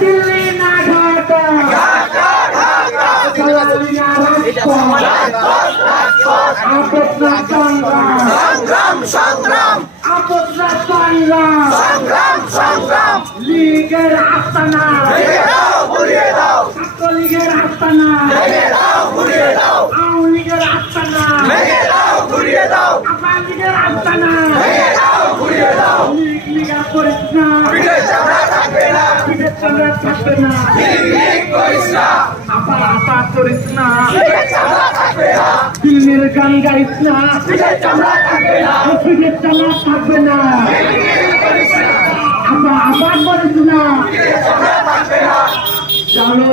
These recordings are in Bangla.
দিল্লি না ঢাকা, লীগের আস্তানা, ছাত্রলীগের আস্তানা, আওয়ামী লীগের আস্তানা, আওয়ামী লীগের আস্তানা, লীগ লীগা করিস না, পিঠের চামড়া থাকবে না, আপা আপা করিস না, দিল্লির গান গাইস না, পিঠের চামড়া থাকবে না, আপা আপা করিস না, চলো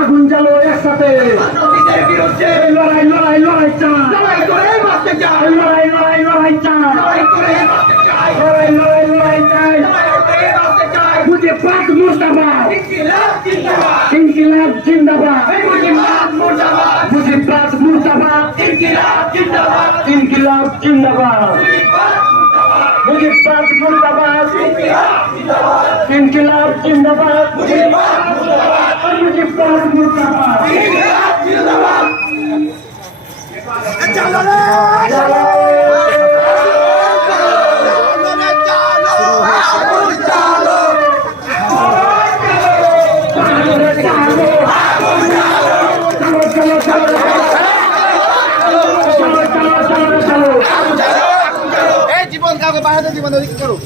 আগুন জ্বালো একসাথে, লড়াই লড়াই লড়াই চাই, লড়াই লড়াই লড়াই চাই, লড়াই লড়াই লড়াই চাই, মুজিবাদ মুর্দাবাদ, ইনকিলাব জিন্দাবাদ, মুজিবাদ মুর্দাবাদ, ইনকিলাব জিন্দাবাদ, মুজিবাদ মুর্দাবাদ, ইনকিলাব জিন্দাবাদ, মুজিবাদ মুর্দাবাদ। জীবন কাউকে বাড়াতে জীবন করো।